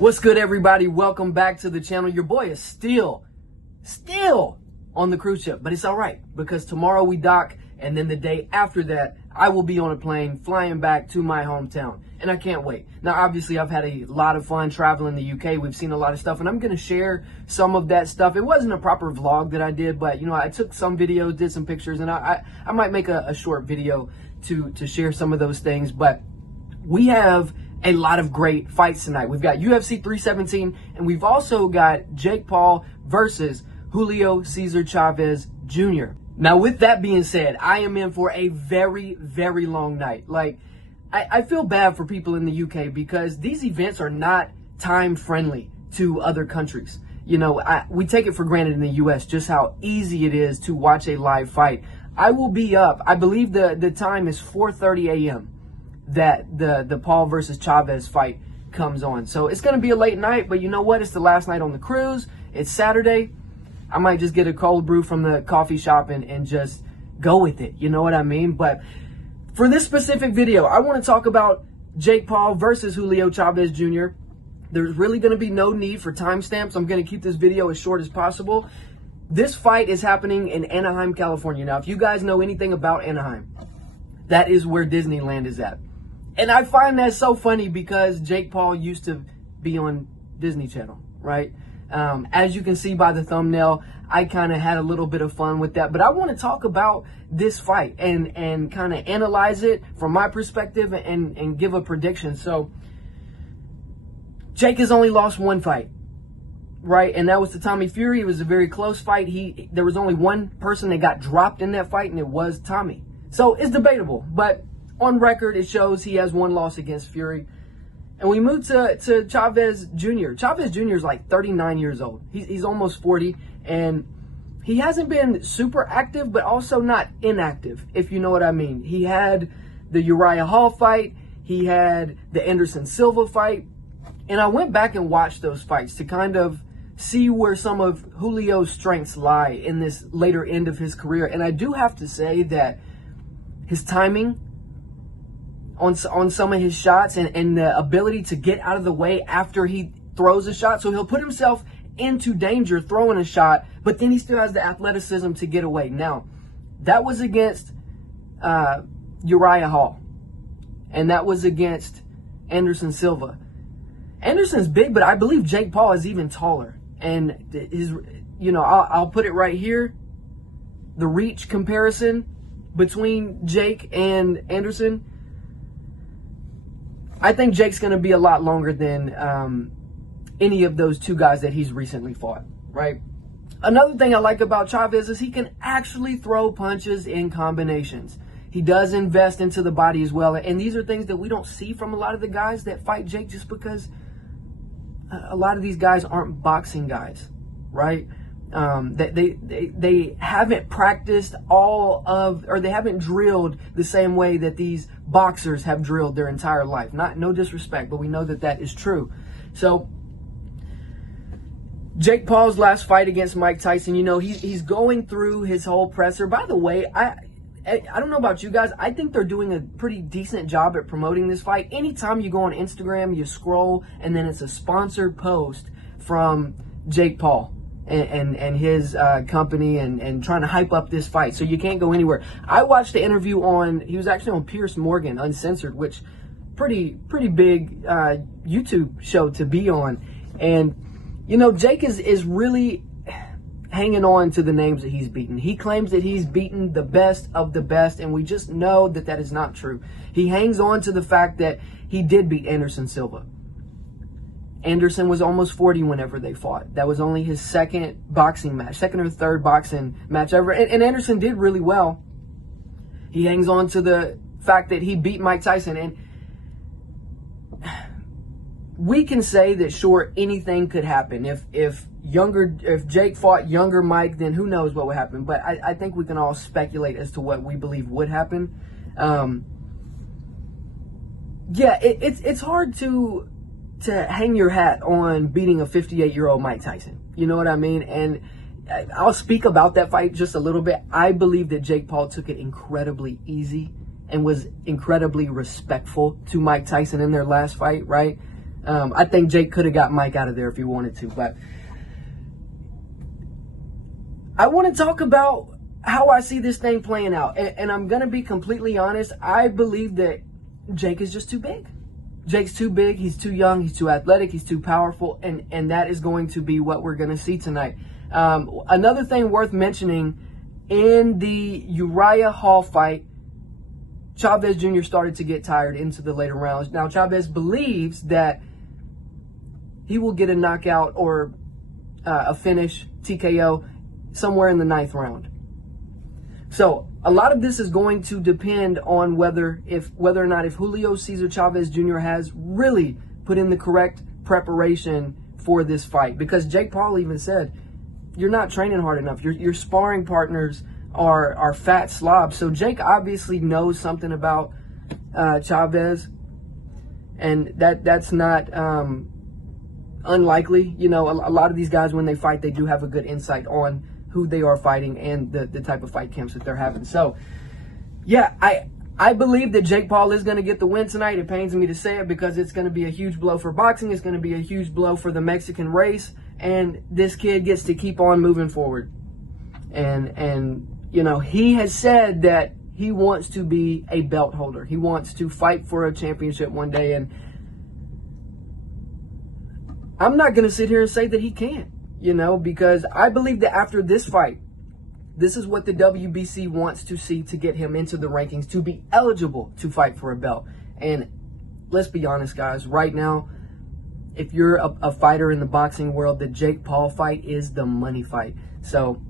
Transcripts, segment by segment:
What's good, everybody? Welcome back to the channel. Your boy is still on the cruise ship, but it's all right because tomorrow we dock, and then the day after that, I will be on a plane flying back to my hometown, and I can't wait. Now, obviously, I've had a lot of fun traveling the UK. We've seen a lot of stuff, and I'm going to share some of that stuff. It wasn't a proper vlog that I did, but, you know, I took some videos, did some pictures, and I might make a short video to share some of those things, but we have a lot of great fights tonight. We've got UFC 317, and we've also got Jake Paul versus Julio César Chávez Jr. Now, with that being said, I am in for a very, very long night. Like, I feel bad for people in the UK because these events are not time friendly to other countries. You know, we take it for granted in the US just how easy it is to watch a live fight. I will be up, I believe the time is 4:30 a.m. that the Paul versus Chavez fight comes on. So it's going to be a late night, but you know what? It's the last night on the cruise. It's Saturday. I might just get a cold brew from the coffee shop and just go with it. You know what I mean? But for this specific video, I want to talk about Jake Paul versus Julio Chavez Jr. There's really going to be no need for timestamps. I'm going to keep this video as short as possible. This fight is happening in Anaheim, California. Now, if you guys know anything about Anaheim, that is where Disneyland is at. And I find that so funny because Jake Paul used to be on Disney Channel, right? As you can see by the thumbnail, I kind of had a little bit of fun with that. But I want to talk about this fight and kind of analyze it from my perspective and give a prediction. So Jake has only lost one fight, right? And that was to Tommy Fury. It was a very close fight. There was only one person that got dropped in that fight, and it was Tommy. So it's debatable, but on record, it shows he has one loss against Fury. And we move to Chavez Jr. Chavez Jr. is like 39 years old. He's almost 40, and he hasn't been super active, but also not inactive, if you know what I mean. He had the Uriah Hall fight. He had the Anderson Silva fight. And I went back and watched those fights to kind of see where some of Julio's strengths lie in this later end of his career. And I do have to say that his timing on some of his shots and the ability to get out of the way after he throws a shot. So he'll put himself into danger throwing a shot, but then he still has the athleticism to get away. Now, that was against Uriah Hall, and that was against Anderson Silva. Anderson's big, but I believe Jake Paul is even taller. And his, you know, I'll put it right here. The reach comparison between Jake and Anderson, I think Jake's going to be a lot longer than any of those two guys that he's recently fought, right? Another thing I like about Chavez is he can actually throw punches in combinations. He does invest into the body as well. And these are things that we don't see from a lot of the guys that fight Jake just because a lot of these guys aren't boxing guys, right? They haven't practiced they haven't drilled the same way that these boxers have drilled their entire life. No disrespect, but we know that is true. So Jake Paul's last fight against Mike Tyson, you know, he's going through his whole presser. By the way, I don't know about you guys. I think they're doing a pretty decent job at promoting this fight. Anytime you go on Instagram, you scroll, and then it's a sponsored post from Jake Paul and his company and trying to hype up this fight. So you can't go anywhere. I watched the interview he was actually on Piers Morgan Uncensored, which pretty big YouTube show to be on. And, you know, Jake is really hanging on to the names that he's beaten. He claims that he's beaten the best of the best, and we just know that is not true. He hangs on to the fact that he did beat Anderson Silva. Anderson was almost 40 whenever they fought. That was only his second or third boxing match ever. And Anderson did really well. He hangs on to the fact that he beat Mike Tyson. And we can say that, sure, anything could happen. If Jake fought younger Mike, then who knows what would happen. But I think we can all speculate as to what we believe would happen. Yeah, it's hard to hang your hat on beating a 58-year-old Mike Tyson. You know what I mean? And I'll speak about that fight just a little bit. I believe that Jake Paul took it incredibly easy and was incredibly respectful to Mike Tyson in their last fight, right? I think Jake could have got Mike out of there if he wanted to. But I want to talk about how I see this thing playing out. And I'm going to be completely honest. I believe that Jake is just too big. Jake's too big. He's too young. He's too athletic. He's too powerful. And that is going to be what we're going to see tonight. Another thing worth mentioning, in the Uriah Hall fight, Chavez Jr. started to get tired into the later rounds. Now, Chavez believes that he will get a knockout or a finish, TKO, somewhere in the 9th round. So a lot of this is going to depend on whether or not Julio César Chávez Jr. has really put in the correct preparation for this fight. Because Jake Paul even said, you're not training hard enough. Your sparring partners are fat slobs. So Jake obviously knows something about Chavez, and that's not unlikely. You know, a lot of these guys, when they fight, they do have a good insight on who they are fighting and the type of fight camps that they're having. So, yeah, I believe that Jake Paul is going to get the win tonight. It pains me to say it because it's going to be a huge blow for boxing. It's going to be a huge blow for the Mexican race. And this kid gets to keep on moving forward. And you know, he has said that he wants to be a belt holder. He wants to fight for a championship one day. And I'm not going to sit here and say that he can't, you know, because I believe that after this fight, this is what the WBC wants to see to get him into the rankings, to be eligible to fight for a belt. And let's be honest, guys, right now, if you're a fighter in the boxing world, the Jake Paul fight is the money fight. So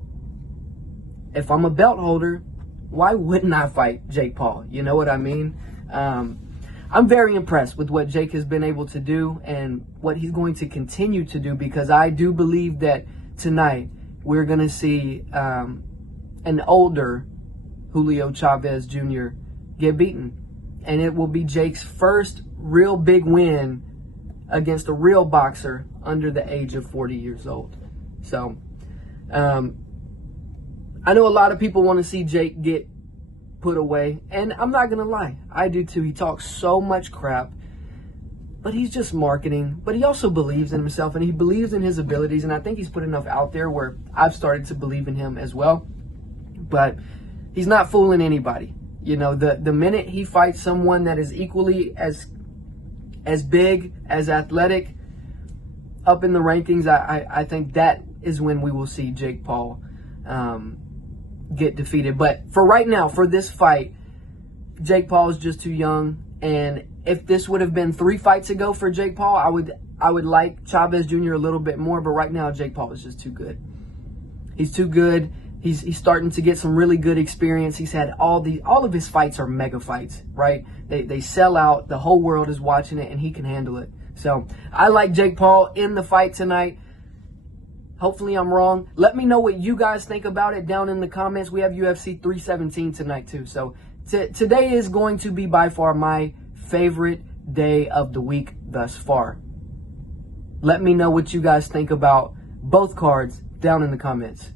if I'm a belt holder, why wouldn't I fight Jake Paul? You know what I mean? I'm very impressed with what Jake has been able to do and what he's going to continue to do, because I do believe that tonight we're going to see an older Julio Chavez Jr. get beaten. And it will be Jake's first real big win against a real boxer under the age of 40 years old. So, I know a lot of people want to see Jake get put away, and I'm not going to lie, I do too. He talks so much crap, but he's just marketing. But he also believes in himself, and he believes in his abilities, and I think he's put enough out there where I've started to believe in him as well. But he's not fooling anybody. You know, the minute he fights someone that is equally as big, as athletic, up in the rankings, I think that is when we will see Jake Paul get defeated. But for right now, for this fight, Jake Paul is just too young. And if this would have been 3 fights ago for Jake Paul, I would like Chavez Jr. a little bit more. But right now, Jake Paul is just too good. He's too good. He's starting to get some really good experience. He's had all of his fights are mega fights, right? They sell out. The whole world is watching it, and he can handle it. So I like Jake Paul in the fight tonight. Hopefully I'm wrong. Let me know what you guys think about it down in the comments. We have UFC 317 tonight too. So today is going to be by far my favorite day of the week thus far. Let me know what you guys think about both cards down in the comments.